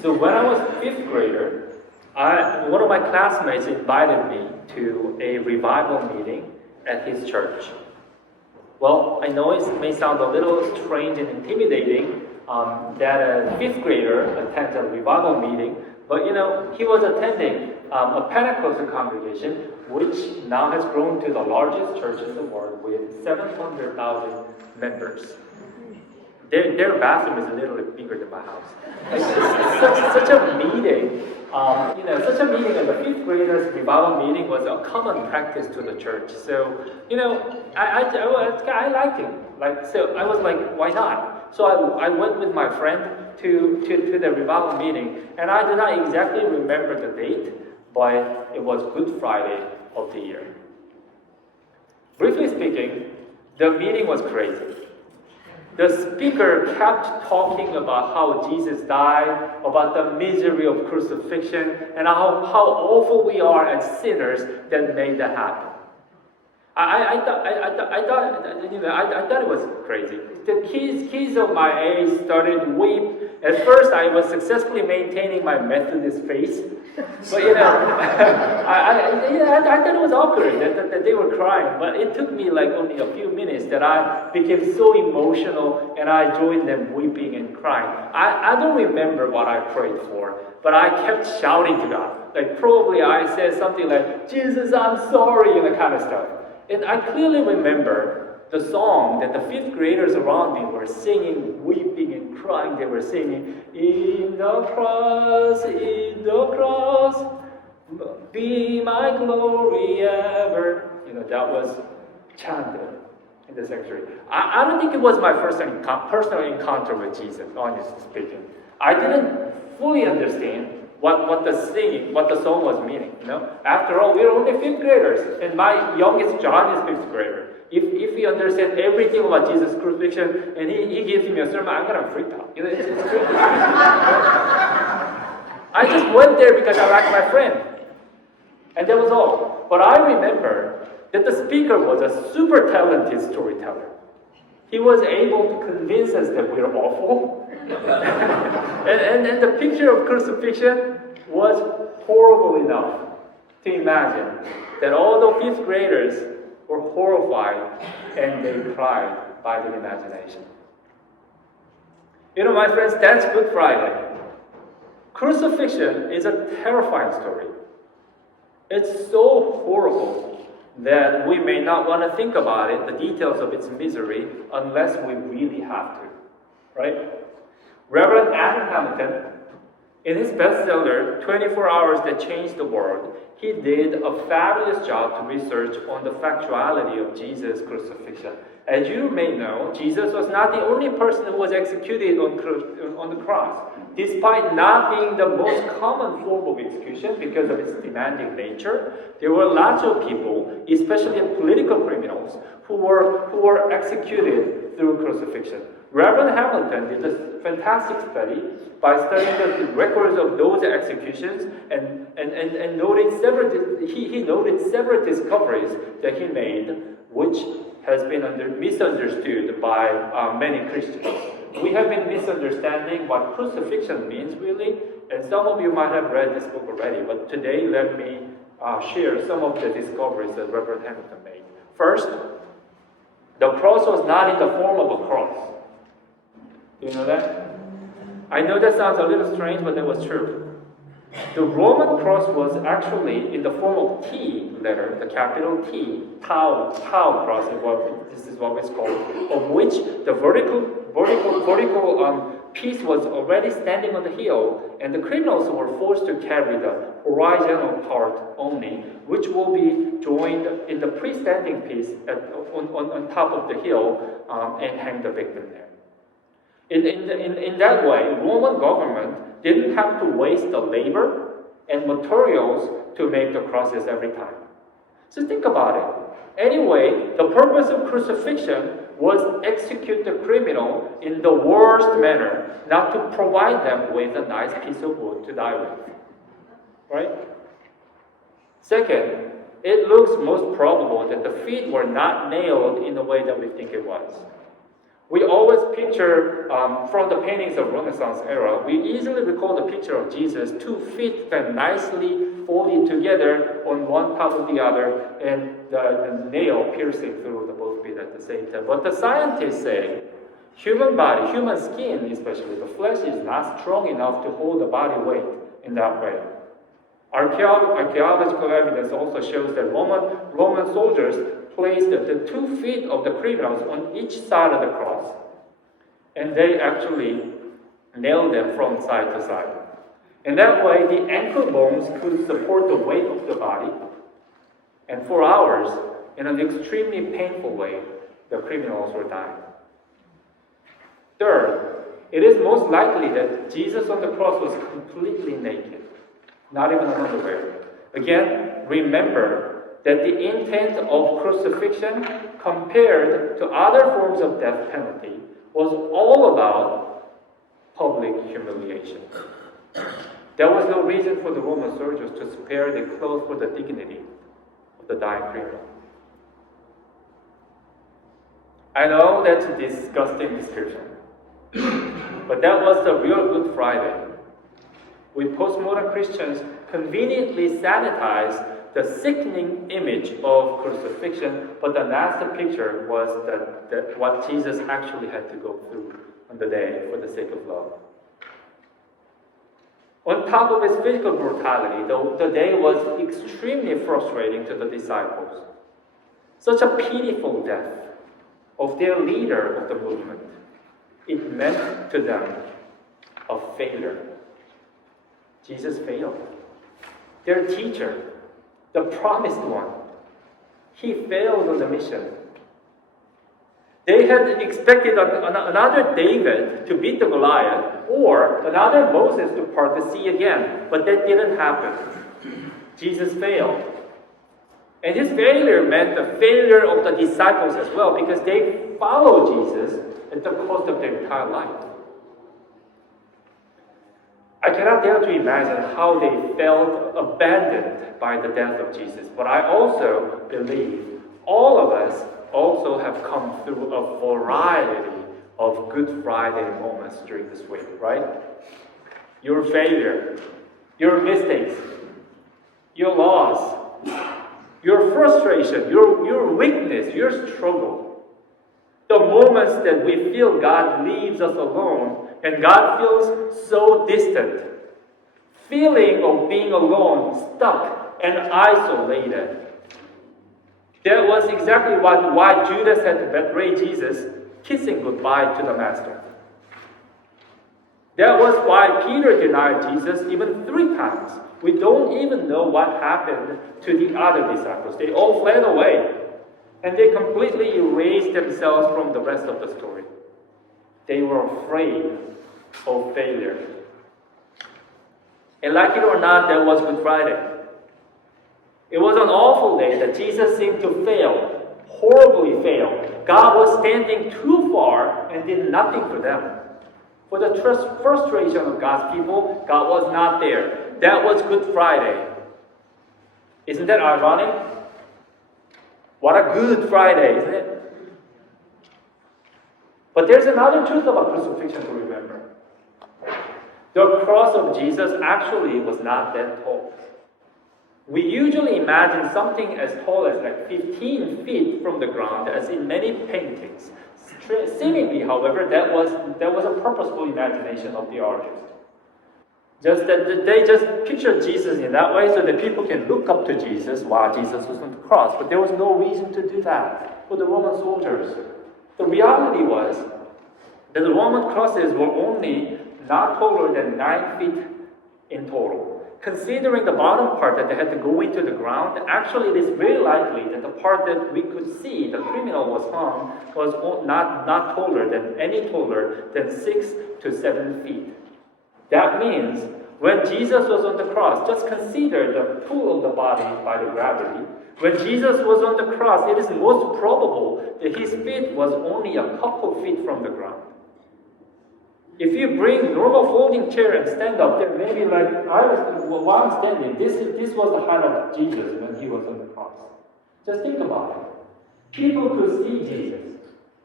So when I was fifth grader, one of my classmates invited me to a revival meeting at his church. Well, I know it may sound a little strange and intimidating that a fifth grader attends a revival meeting, but he was attending a Pentecostal congregation, which now has grown to the largest church in the world with 700,000 members. Their bathroom is a little bit bigger than my house. Such a meeting, such a meeting as a fifth graders revival meeting was a common practice to the church. So, I liked it. So I was like, why not? So I went with my friend to the revival meeting, and I do not exactly remember the date, but it was Good Friday of the year. Briefly speaking, the meeting was crazy. The speaker kept talking about how Jesus died, about the misery of crucifixion, and how awful we are as sinners that made that happen. I thought it was crazy. The kids of my age started to weep. At first, I was successfully maintaining my Methodist face, but I thought it was awkward that they were crying. But it took me like only a few minutes that I became so emotional, and I joined them weeping and crying. I don't remember what I prayed for, but I kept shouting to God. Like probably I said something like, "Jesus, I'm sorry," and that kind of stuff. And I clearly remember the song that the fifth graders around me were singing, weeping and crying. They were singing, in the cross, be my glory ever." That was chanted in the sanctuary. I don't think it was my first personal encounter with Jesus, honestly speaking. I didn't fully understand what the song was meaning. After all, we're only fifth graders, and my youngest John is fifth grader. If he understands everything about Jesus' crucifixion and he gives me a sermon, I'm gonna freak out. It's crazy. I just went there because I liked my friend, and that was all. But I remember that the speaker was a super talented storyteller. He was able to convince us that we're awful. and the picture of crucifixion was horrible enough to imagine that all the fifth graders were horrified and they cried by the imagination. My friends, that's Good Friday. Crucifixion is a terrifying story. It's so horrible that we may not want to think about it, the details of its misery, unless we really have to, right? Reverend Adam Hamilton, in his bestseller, 24 Hours That Changed the World, he did a fabulous job to research on the factuality of Jesus' crucifixion. As you may know, Jesus was not the only person who was executed on the cross. Despite not being the most common form of execution because of its demanding nature, there were lots of people, especially political criminals, who were executed through crucifixion. Reverend Hamilton did a fantastic study by studying the records of those executions and he noted several discoveries that he made, which has been misunderstood by many Christians. We have been misunderstanding what crucifixion means, really, and some of you might have read this book already, but today let me share some of the discoveries that Reverend Hamilton made. First, the cross was not in the form of a cross. Do you know that? I know that sounds a little strange, but that was true. The Roman cross was actually in the form of T letter, the capital T, tau cross this is what it's called, of which the vertical piece was already standing on the hill, and the criminals were forced to carry the horizontal part only, which will be joined in the pre-standing piece on top of the hill and hang the victim there. In that way, Roman government didn't have to waste the labor and materials to make the crosses every time. So think about it. Anyway, the purpose of crucifixion was execute the criminal in the worst manner, not to provide them with a nice piece of wood to die with. Right? Second, it looks most probable that the feet were not nailed in the way that we think it was. We always picture, from the paintings of Renaissance era, we easily recall the picture of Jesus, 2 feet that nicely folded together on one top of the other, and the nail piercing through the both feet at the same time. But the scientists say, human body, human skin especially, the flesh is not strong enough to hold the body weight in that way. Archaeological evidence also shows that Roman soldiers placed the 2 feet of the criminals on each side of the cross, and they actually nailed them from side to side. And that way, the ankle bones could support the weight of the body, and for hours, in an extremely painful way, the criminals were dying. Third, it is most likely that Jesus on the cross was completely naked, not even an underwear. Again, remember that the intent of crucifixion compared to other forms of death penalty was all about public humiliation. There was no reason for the Roman soldiers to spare their clothes for the dignity of the dying criminal. I know that's a disgusting description, but that was the real Good Friday. We postmodern Christians conveniently sanitize the sickening image of crucifixion, but the nasty picture was that what Jesus actually had to go through on the day for the sake of love. On top of its physical brutality, the day was extremely frustrating to the disciples. Such a pitiful death of their leader of the movement. It meant to them a failure. Jesus failed. Their teacher, the promised one, he failed on the mission. They had expected another David to beat the Goliath or another Moses to part the sea again, but that didn't happen. Jesus failed. And his failure meant the failure of the disciples as well, because they followed Jesus at the cost of their entire life. I cannot dare to imagine how they felt abandoned by the death of Jesus, but I also believe all of us also have come through a variety of Good Friday moments during this week, right? Your failure, your mistakes, your loss, your frustration, your weakness, your struggle. The moments that we feel God leaves us alone and God feels so distant. Feeling of being alone, stuck, and isolated. That was exactly why Judas had to betray Jesus, kissing goodbye to the Master. That was why Peter denied Jesus even 3 times. We don't even know what happened to the other disciples. They all fled away, and they completely erased themselves from the rest of the story. They were afraid of failure. And like it or not, that was Good Friday. It was an awful day that Jesus seemed to fail, horribly fail. God was standing too far and did nothing for them. For the frustration of God's people, God was not there. That was Good Friday. Isn't that ironic? What a Good Friday, isn't it? But there's another truth about crucifixion to remember. The cross of Jesus actually was not that tall. We usually imagine something as tall as like 15 feet from the ground, as in many paintings. Seemingly, however, that was a purposeful imagination of the artist. Just that they just pictured Jesus in that way so that people can look up to Jesus while Jesus was on the cross. But there was no reason to do that for the Roman soldiers. The reality was that the Roman crosses were only not taller than 9 feet in total. Considering the bottom part that they had to go into the ground, actually it is very likely that the part that we could see, the criminal was hung, was not taller than 6 to 7 feet. That means when Jesus was on the cross, just consider the pull of the body by the gravity. When Jesus was on the cross, it is most probable that his feet was only a couple feet from the ground. If you bring normal folding chair and stand up there, maybe like while I'm standing, this was the height of Jesus when he was on the cross. Just think about it. People could see Jesus.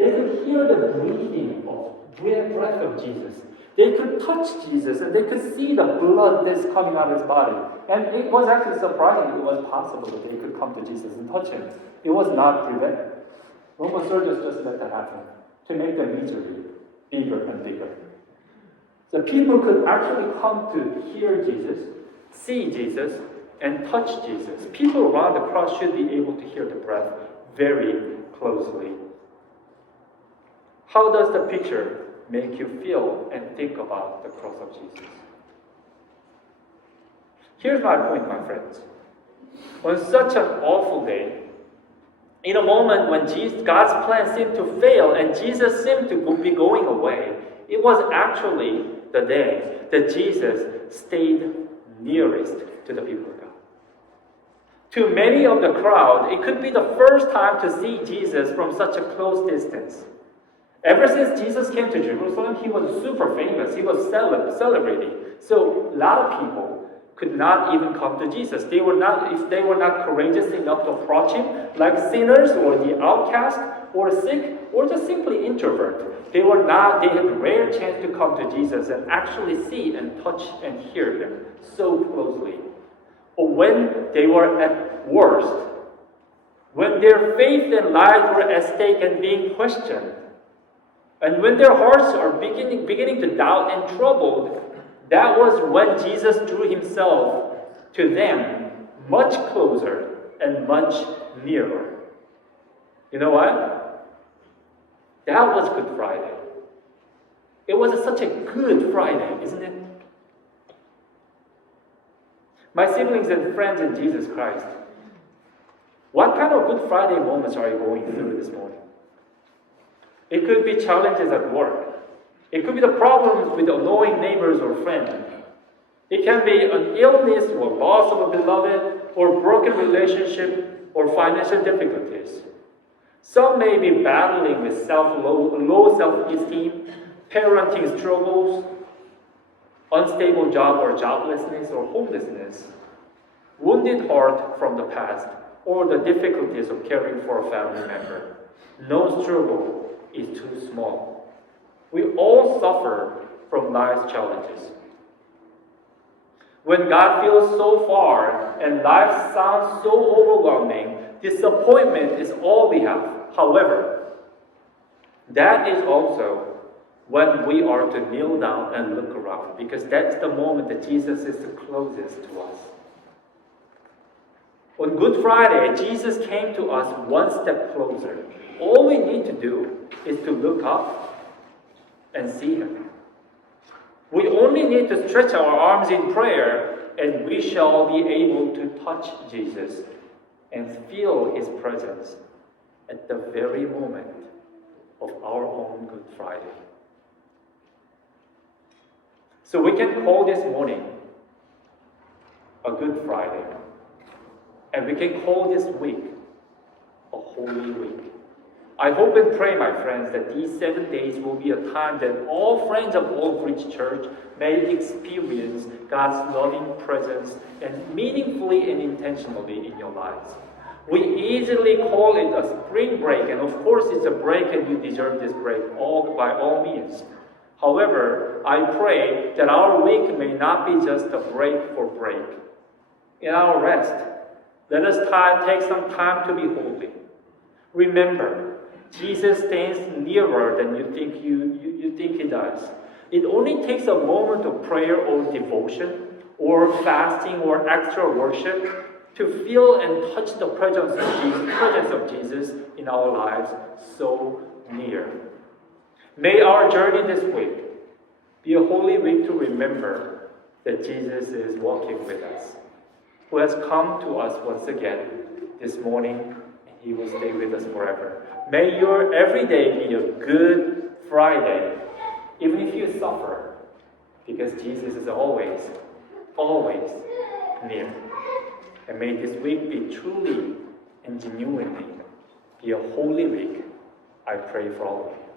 They could hear the breathing of breath of Jesus. They could touch Jesus and they could see the blood that's coming out of his body. And it was actually surprising it was possible that they could come to Jesus and touch him. It was not prevented. Roman soldiers just let that happen to make the misery bigger and bigger. So people could actually come to hear Jesus, see Jesus, and touch Jesus. People around the cross should be able to hear the breath very closely. How does the picture make you feel and think about the cross of Jesus? Here's my point, my friends. On such an awful day, in a moment when God's plan seemed to fail and Jesus seemed to be going away, it was actually the day that Jesus stayed nearest to the people of God. To many of the crowd, it could be the first time to see Jesus from such a close distance. Ever since Jesus came to Jerusalem, he was super famous. He was celebrated. So a lot of people could not even come to Jesus. If they were not courageous enough to approach him, like sinners or the outcast or sick or just simply introvert. They had rare chance to come to Jesus and actually see and touch and hear him so closely. Or when they were at worst, when their faith and lives were at stake and being questioned, and when their hearts are beginning to doubt and troubled, that was when Jesus drew himself to them much closer and much nearer. You know what? That was Good Friday. It was such a good Friday, isn't it? My siblings and friends in Jesus Christ, what kind of Good Friday moments are you going through this morning? It could be challenges at work. It could be the problems with annoying neighbors or friends. It can be an illness or loss of a beloved or broken relationship or financial difficulties. Some may be battling with low self-esteem, parenting struggles, unstable job or joblessness or homelessness, wounded heart from the past, or the difficulties of caring for a family member. No struggle is too small. We all suffer from life's challenges. When God feels so far and life sounds so overwhelming, disappointment is all we have. However, that is also when we are to kneel down and look around, because that's the moment that Jesus is the closest to us. On Good Friday, Jesus came to us one step closer. All we need to do is to look up and see him. We only need to stretch our arms in prayer, and we shall be able to touch Jesus and feel his presence at the very moment of our own Good Friday. So we can call this morning a Good Friday. And we can call this week a Holy Week. I hope and pray, my friends, that these 7 days will be a time that all friends of Olive Ridge Church may experience God's loving presence and meaningfully and intentionally in your lives. We easily call it a spring break, and of course it's a break and you deserve this break by all means. However, I pray that our week may not be just a break for break. In our rest, let us take some time to be holy. Remember, Jesus stands nearer than you think he does. It only takes a moment of prayer or devotion or fasting or extra worship to feel and touch the presence of Jesus in our lives so near. May our journey this week be a holy week to remember that Jesus is walking with us, who has come to us once again this morning, and he will stay with us forever. May your everyday be a Good Friday, even if you suffer, because Jesus is always, always near. And may this week be truly and genuinely be a holy week. I pray for all of you.